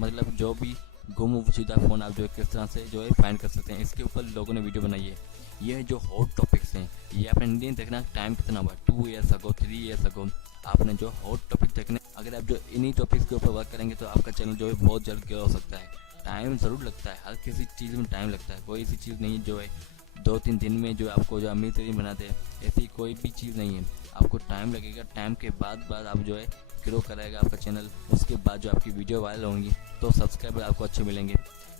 मतलब जो भी गुमशुदा फ़ोन आप जो है किस तरह से जो है फाइंड कर सकते हैं, इसके ऊपर लोगों ने वीडियो बनाई है। ये जो हॉट टॉपिक्स हैं ये आपने नहीं देखना टाइम कितना हुआ, 2 ईयर्स अगो 3 ईयर्स अगो आपने जो हॉट टॉपिक देखने, अगर आप जो इन्हीं टॉपिक्स के ऊपर वर्क करेंगे तो आपका चैनल जो है बहुत जल्द ग्रो हो सकता है। टाइम ज़रूर लगता है, हर किसी चीज़ में टाइम लगता है, कोई ऐसी चीज़ नहीं जो है 2-3 दिन में जो आपको जो अमीर तरीन बना दे, ऐसी कोई भी चीज़ नहीं है। आपको टाइम लगेगा, टाइम के बाद आप जो है ग्रो कराएगा आपका चैनल, उसके बाद जो आपकी वीडियो वायरल होंगी तो सब्सक्राइबर आपको अच्छे मिलेंगे।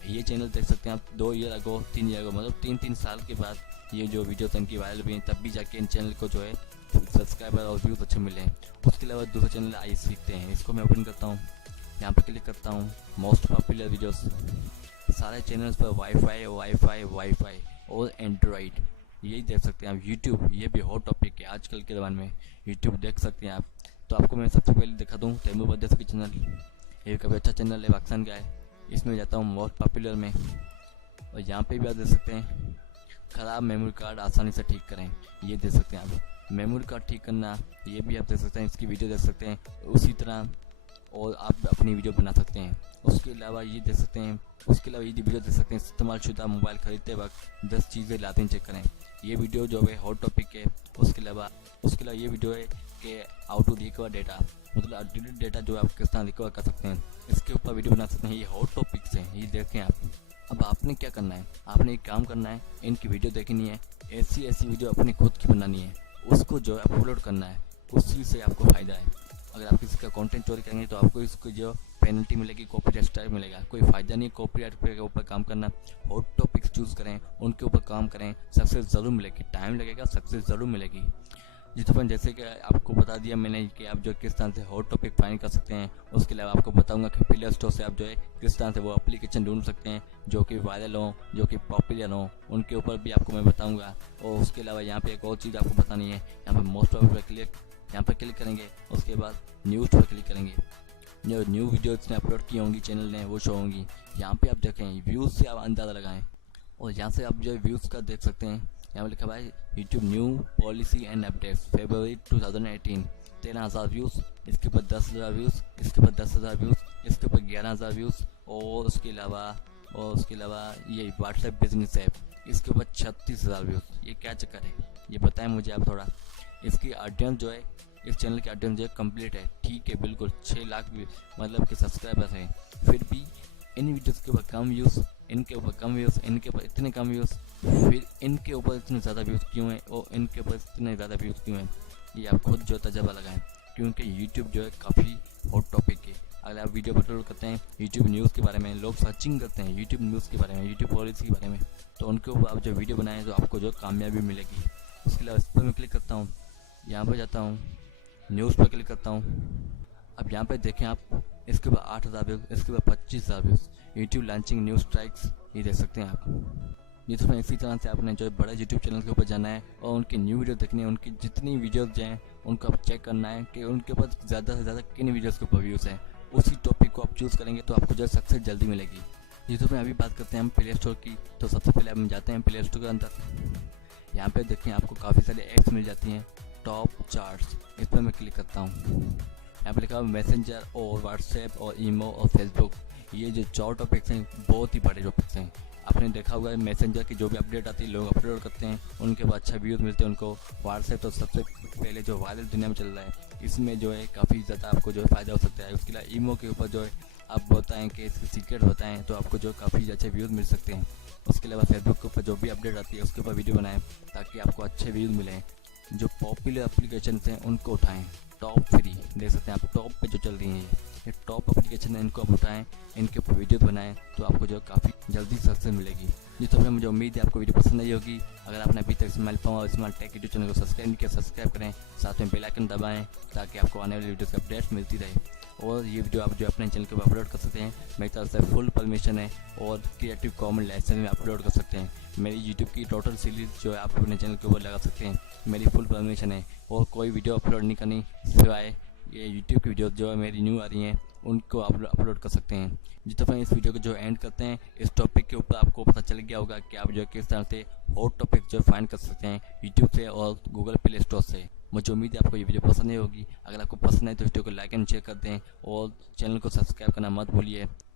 ये चैनल देख सकते हैं आप 2 ईयर अगो 3 ईयर अगो मतलब 3-3 साल के बाद ये जो वीडियो इनकी वायरल हुई हैं, तब भी जाके इन चैनल को जो है सब्सक्राइबर और व्यूज़ अच्छे मिले हैं। उसके अलावा दूसरा चैनल आई सीखते हैं, इसको मैं ओपन करता हूँ, यहाँ पर क्लिक करता हूँ, मोस्ट पॉपुलर वीडियोस, सारे चैनल्स पर वाईफाई और एंड्रॉइड, यही देख सकते हैं आप। यूट्यूब, ये भी हॉट टॉपिक है आजकल के ज़माने में, यूट्यूब देख सकते हैं आप। तो आपको मैं सबसे पहले दिखा दूँ तैमूर बदर की चैनल, ये काफ़ी अच्छा चैनल है, आसान का है। इसमें जाता हूँ मोस्ट पॉपुलर में, और यहाँ पे भी आप देख सकते हैं ख़राब मेमोरी कार्ड आसानी से ठीक करें, ये देख सकते हैं आप। मेमोरी कार्ड ठीक करना, ये भी आप देख सकते हैं, इसकी वीडियो देख सकते हैं उसी तरह, और आप अपनी वीडियो बना सकते हैं। उसके अलावा ये देख सकते हैं, उसके अलावा ये वीडियो देख सकते हैं इस्तेमाल शुदा मोबाइल ख़रीदते वक्त 10 चीज़ें लाते चेक करें, ये वीडियो जो है हॉट टॉपिक है। उसके अलावा ये वीडियो है कि हाउ टू रिकवर डेटा, मतलब डिलीट डेटा जो आप किस तरह रिकवर कर सकते हैं, इसके ऊपर वीडियो बना सकते हैं। ये हॉट टॉपिक्स हैं, ये देखें आप। अब आपने क्या करना है, आपने एक काम करना है, इनकी वीडियो देखनी है, ऐसी वीडियो अपनी खुद की बनानी है, उसको जो है अपलोड करना है, उसी से आपको फ़ायदा है। अगर आप किसी का कंटेंट चोरी करेंगे तो आपको इसको जो पेनल्टी मिलेगी, कॉपीराइट स्ट्राइक मिलेगा, कोई फ़ायदा नहीं कॉपीराइट के ऊपर काम करना। हॉट टॉपिक्स चूज़ करें, उनके ऊपर काम करें, सक्सेस ज़रूर मिलेगी, टाइम लगेगा, सक्सेस ज़रूर मिलेगी। जितने जैसे कि आपको बता दिया मैंने कि आप जो किस तरह से हॉट टॉपिक फाइंड कर सकते हैं। उसके अलावा आपको बताऊंगा कि प्ले स्टोर से आप जो है किस तरह से वो एप्लीकेशन ढूंढ सकते हैं जो कि वायरल हों, जो कि पॉपुलर हों, उनके ऊपर भी आपको मैं बताऊंगा। और उसके अलावा यहाँ पे एक और चीज़ आपको बतानी है, यहाँ पे मोस्ट ऑफ यहाँ पर क्लिक करेंगे, उसके बाद न्यूज़ पर क्लिक करेंगे, जो न्यू वीडियो इसने अपलोड की होंगी चैनल ने वो शो होंगी। यहाँ पे आप देखें व्यूज़ से आप अंदाज़ा लगाएं, और यहाँ से आप जो है व्यूज़ का देख सकते हैं। यहाँ पर लिखा हुआ है YouTube new policy and updates February 2018, 13,000 views, इसके ऊपर 10,000 व्यूज़, इसके ऊपर 10,000 व्यूज़, इसके ऊपर 11,000 व्यूज़। और उसके अलावा ये व्हाट्सएप बिजनेस ऐप, इसके ऊपर 36,000 व्यूज़। ये क्या चक्कर है, ये बताएं मुझे आप थोड़ा। इसकी ऑडियंस जो है, इस चैनल की ऑडियंस जो है कंप्लीट है, ठीक है, बिल्कुल 6 लाख मतलब के सब्सक्राइबर्स हैं, फिर भी इन वीडियोज़ के ऊपर कम व्यूज़, इनके ऊपर कम व्यूज़, इनके ऊपर इतने कम व्यूज़, फिर इनके ऊपर इतने ज़्यादा व्यूज़ क्यों हैं और इनके ऊपर इतने ज़्यादा व्यूज़ क्यों हैं, ये आप खुद जो तजर्बा लगाएं। क्योंकि यूट्यूब जो है काफ़ी हॉट टॉपिक है। अगर आप वीडियो अपलोड करते हैं यूट्यूब न्यूज़ के बारे में, लोग सर्चिंग करते हैं यूट्यूब न्यूज़ के बारे में, यूट्यूब पॉलिसी के बारे में, तो उनके ऊपर आप जो वीडियो बनाएं तो आपको जो कामयाबी मिलेगी। उसके अलावा इस पर मैं क्लिक करता हूँ, यहाँ पर जाता हूँ, न्यूज़ पर क्लिक करता हूँ। अब यहाँ पे देखें आप, इसके ऊपर 8,000 व्यूज़, इसके ऊपर 25,000 views. YouTube launching news strikes, ये देख सकते हैं आप। जिसमें इसी तरह से आपने जो बड़े यूट्यूब चैनल के ऊपर जाना है और उनकी न्यू वीडियो देखनी है, उनकी जितनी वीडियोस जो हैं उनको आप चेक करना है कि उनके पास ज़्यादा से ज़्यादा किन वीडियोस के ऊपर व्यूज़ हैं। उसी टॉपिक को आप चूज़ करेंगे तो आपको जो सक्सेस जल्दी मिलेगी। जिसमें अभी बात करते हैं हम प्ले स्टोर की, तो सबसे पहले हम जाते हैं प्ले स्टोर के अंदर। यहाँ पर देखें आपको काफ़ी सारी ऐप्स मिल जाती हैं, टॉप चार्ट्स, इस पर मैं क्लिक करता हूँ। यहाँ पर लिखा हुआ मैसेंजर और व्हाट्सएप और ईमो और फेसबुक, ये जो 4 टॉपिक्स हैं बहुत ही बड़े टॉपिक्स हैं। आपने देखा होगा मैसेंजर की जो भी अपडेट आती है लोग अपलोड करते हैं, उनके बाद अच्छा व्यूज़ मिलते हैं उनको। व्हाट्सएप तो सबसे पहले जो वायरल दुनिया में चल रहा है, इसमें जो है काफ़ी ज़्यादा आपको जो है फ़ायदा हो सकता है। उसके अलावा ईमो के ऊपर जो है आप बताएं कि इसके सीक्रेट बताएं तो आपको जो काफ़ी अच्छे व्यूज़ मिल सकते हैं। उसके अलावा फेसबुक के ऊपर जो भी अपडेट आती है उसके ऊपर वीडियो बनाएं ताकि आपको अच्छे व्यूज़ मिलें। जो पॉपुलर एप्लीकेशन हैं उनको उठाएँ, टॉप 3 देख सकते हैं आप, टॉप पे जो चल रही हैं ये टॉप एप्लीकेशन है, इनको आप उठाएँ, इनके ऊपर वीडियो बनाएं तो आपको जो काफ़ी जल्दी सक्सेस मिलेगी। जिस तरह मुझे उम्मीद है आपको वीडियो पसंद आई होगी। अगर आपने अभी तक स्माइल पाओ और स्माइल टेक यूट्यूब चैनल को सब्सक्राइब नहीं किया, सब्सक्राइब करें, साथ में बेल आइकन दबाएं ताकि आपको आने वाली वीडियोस की अपडेट्स मिलती रहे। और ये वीडियो आप जो अपने चैनल के ऊपर अपलोड कर सकते हैं, मेरी तरफ से फुल परमिशन है, और क्रिएटिव कॉमन लाइसेंस में अपलोड कर सकते हैं। मेरी यूट्यूब की टोटल सीरीज जो है आप अपने चैनल के ऊपर लगा सकते हैं, मेरी फुल परमिशन है। और कोई वीडियो अपलोड नहीं करनी सिवाय ये यूट्यूब की वीडियो जो है मेरी न्यू आ रही हैं उनको आप अपलोड कर सकते हैं। जिस तरह इस वीडियो को जो एंड करते हैं, इस टॉपिक के ऊपर आपको पता चल गया होगा कि आप जो किस तरह से हॉट टॉपिक जो फाइंड कर सकते हैं यूट्यूब से और गूगल प्ले स्टोर से। मुझे उम्मीद है आपको ये वीडियो पसंद नहीं होगी। अगर आपको पसंद है तो वीडियो को लाइक एंड शेयर कर दें और चैनल को सब्सक्राइब करना मत भूलिए।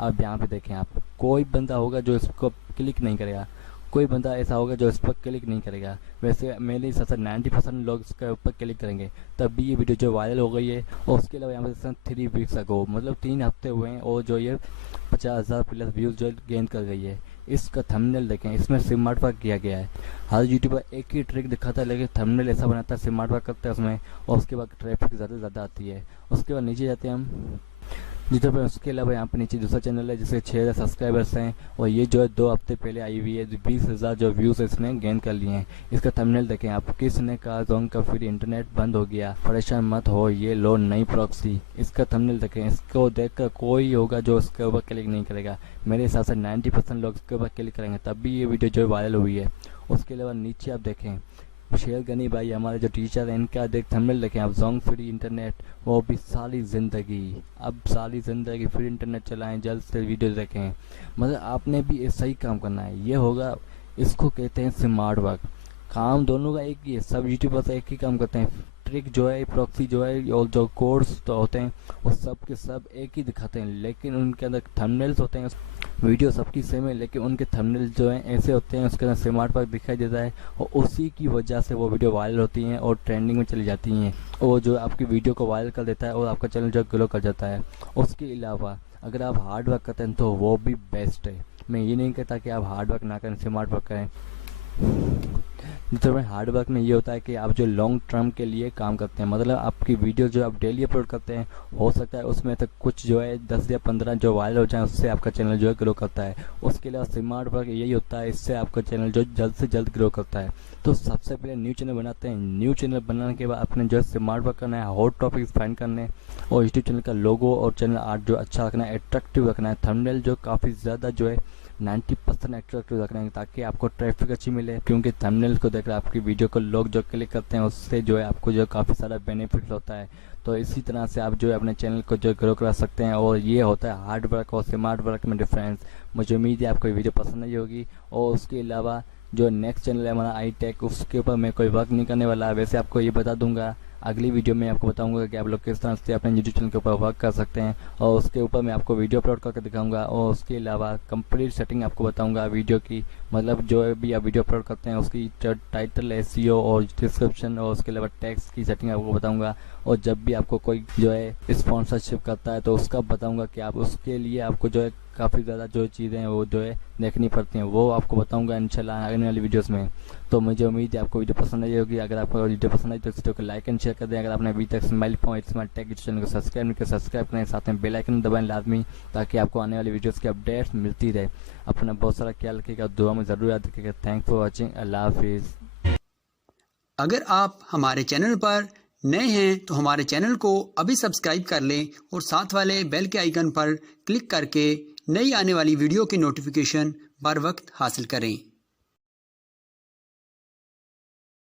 अब यहाँ पे देखें आप, कोई बंदा होगा जो इसको क्लिक नहीं करेगा, कोई बंदा ऐसा होगा जो इस पर क्लिक नहीं करेगा। वैसे मेरे हिसाब से 90% लोग इसके ऊपर क्लिक करेंगे, तब भी ये वीडियो जो वायरल हो गई है। और उसके अलावा यहाँ पर 3 वीक्स अगो, मतलब 3 हफ्ते हुए हैं, और जो ये 50,000 प्लस व्यूज़ जो गेन कर गई है। इसका थंबनेल देखें, इसमें स्मार्ट वर्क किया गया है। हर यूट्यूबर एक ही ट्रिक दिखाता है, लेकिन थंबनेल ऐसा बनाता है, स्मार्ट वर्क करता है उसमें, और उसके बाद ट्रैफिक ज़्यादा से ज़्यादा आती है। उसके बाद नीचे जाते हैं हम यूट्यूब पर। उसके अलावा यहाँ पे नीचे दूसरा चैनल है जिसके 6,000 सब्सक्राइबर्स हैं, और ये जो है 2 हफ्ते पहले आई हुई है, 20,000 जो व्यूज़ इसने गेन कर लिए हैं। इसका थंबनेल देखें आप, किसने कहा जोंग का फिर इंटरनेट बंद हो गया, परेशान मत हो, ये लो नई प्रॉक्सी। इसका थंबनेल देखें, इसको देखकर कोई होगा जो इसके ऊपर क्लिक नहीं करेगा। मेरे हिसाब से 90% लोग इसके ऊपर क्लिक करेंगे, तब भी ये वीडियो जो वायरल हुई है। उसके अलावा नीचे आप देखें, शेयर गनी भाई हमारे जो टीचर हैं, इनका देख थंबनेल देखें आप, जोंग फ्री इंटरनेट, वो भी सारी ज़िंदगी, अब सारी ज़िंदगी फ्री इंटरनेट चलाएं, जल्द से वीडियो देखें। मतलब आपने भी ऐसा ही काम करना है, ये होगा, इसको कहते हैं स्मार्ट वर्क। काम दोनों का एक ही है, सब यूट्यूबर एक ही काम करते हैं। ट्रिक जो है, प्रॉक्सी जो है, और जो कोर्स तो होते हैं वो सब के सब एक ही दिखाते हैं, लेकिन उनके अंदर थंबनेल्स होते हैं। वीडियो सबकी सेम है, लेकिन उनके थंबनेल्स जो हैं ऐसे होते हैं, उसके अंदर स्मार्ट वर्क दिखाई देता है, और उसी की वजह से वो वीडियो वायरल होती हैं और ट्रेंडिंग में चली जाती हैं, और जो आपकी वीडियो को वायरल कर देता है और आपका चैनल जो ग्रो कर जाता है। उसके अलावा अगर आप हार्ड वर्क करते हैं तो वो भी बेस्ट है। मैं ये नहीं कहता कि आप हार्ड वर्क ना करें, स्मार्ट वर्क करें। तो हार्ड वर्क में ये होता है कि आप जो लॉन्ग टर्म के लिए काम करते हैं, मतलब आपकी वीडियो जो आप डेली अपलोड करते हैं, हो सकता है उसमें तक कुछ जो है 10 या 15 जो वायरल हो जाए, उससे आपका चैनल जो है ग्रो करता है। उसके अलावा स्मार्ट वर्क यही होता है, इससे आपका चैनल जो जल्द से जल्द ग्रो करता है। तो सबसे पहले न्यू चैनल बनाते हैं, न्यू चैनल बनाने के बाद अपने जो है स्मार्ट वर्क करना है, हॉट टॉपिक्स फाइंड करने, और यूट्यूब चैनल का लोगो और चैनल आर्ट जो अच्छा रखना है, अट्रैक्टिव रखना है, थंबनेल जो काफ़ी ज़्यादा जो है 90% अट्रैक्टिव रखना है, ताकि आपको ट्रैफिक अच्छी मिले, क्योंकि थंबनेल को देखकर आपकी वीडियो को लोग जो क्लिक करते हैं, उससे जो है आपको जो काफ़ी सारा बेनिफिट होता है। तो इसी तरह से आप जो है अपने चैनल को जो ग्रो करा सकते हैं, और ये होता है हार्ड वर्क और स्मार्ट वर्क में डिफरेंस। मुझे उम्मीद है आपको ये वीडियो पसंद आई होगी। और उसके अलावा जो नेक्स्ट चैनल है हमारा आई टेक, उसके ऊपर मैं कोई वर्क नहीं करने वाला। वैसे आपको ये बता दूंगा, अगली वीडियो में आपको बताऊंगा कि आप लोग किस तरह से अपने यूट्यूब चैनल के ऊपर वर्क कर सकते हैं, और उसके ऊपर मैं आपको वीडियो अपलोड करके दिखाऊंगा। और उसके अलावा कंप्लीट सेटिंग आपको बताऊंगा वीडियो की, मतलब जो भी आप वीडियो अपलोड करते हैं उसकी टाइटल, एसईओ और डिस्क्रिप्शन, और उसके अलावा टेक्स्ट की सेटिंग आपको बताऊंगा। और जब भी आपको कोई जो है स्पॉन्सरशिप करता है तो उसका बताऊंगा कि आप उसके लिए आपको जो है काफ़ी ज़्यादा जो चीज़ें हैं वो जो है देखनी पड़ती हैं, वो आपको बताऊंगा इंशाल्लाह आने वाली वीडियोस में। तो मुझे उम्मीद है आपको वीडियो पसंद आई होगी। अगर आपको वीडियो पसंद आई तो इस वीडियो को लाइक एंड शेयर कर दें। अगर आपने अभी तक स्माइल पॉइंट टेक चैनल को सब्सक्राइब नहीं किया, सब्सक्राइब करें, साथ में बेल आइकन दबाएं लाजमी, ताकि आपको आने वाली वीडियोस की अपडेट्स मिलती रहे। अपना बहुत सारा ख्याल रखिएगा, दुआ में ज़रूर याद रखिएगा। थैंक्स फॉर वॉचिंग, अल्लाह हाफिज़। अगर आप हमारे चैनल पर नए हैं तो हमारे चैनल को अभी सब्सक्राइब कर लें, और साथ वाले बेल के आइकन पर क्लिक करके नई आने वाली वीडियो की नोटिफिकेशन बर वक्त हासिल करें।